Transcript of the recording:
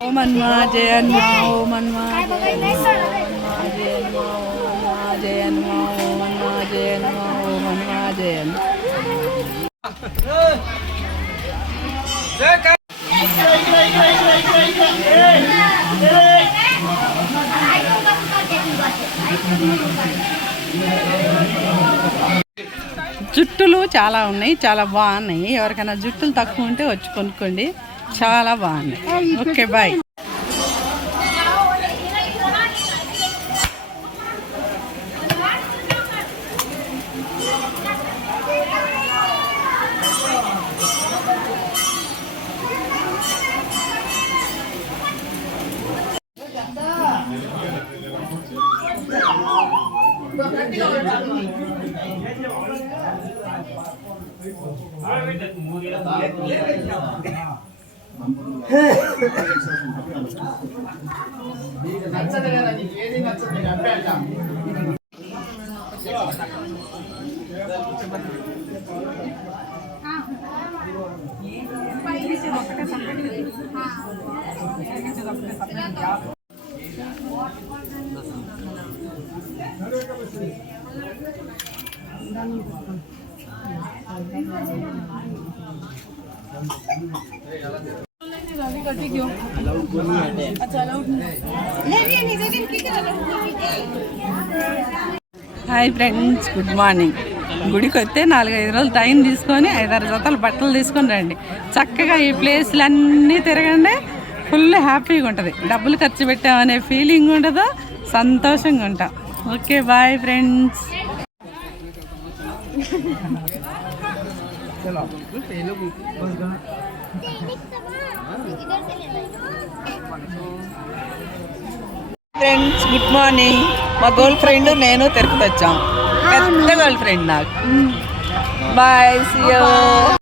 ఓ మన్మా జయన్మా ఓ మన్మా జయన్మా ఓ మన్మా జయన్మా ఓ మన్మా జయన్మా ఓ మన్మా జయన్మా జుట్టులు చాలా ఉన్నాయి, చాలా బాగున్నాయి. ఎవరికైనా జుట్టులు తక్కువ ఉంటే వచ్చి కొనుక్కోండి, చాలా బాగున్నాయి. Okay bye. నచ్చదు కదా నీకు, ఏది నచ్చదు నీకు అబ్బే అట్లా. Hi friends, good morning. గుడికి వస్తే 4-5 రోజులు టైం తీసుకొని 5-6 జతలు బట్టలు తీసుకొని రండి. చక్కగా ఈ ప్లేస్లన్నీ తిరగండి. ఫుల్ హ్యాపీగా ఉంటుంది. డబ్బులు ఖర్చు పెట్టామనే ఫీలింగ్ ఉండదు, సంతోషంగా ఉంటాం. Okay bye friends. Friends good morning. మా గర్ల్ ఫ్రెండ్ నేను తిరుపతి వచ్చాం. పెద్ద గర్ల్ ఫ్రెండ్ నాకు. Bye, see you.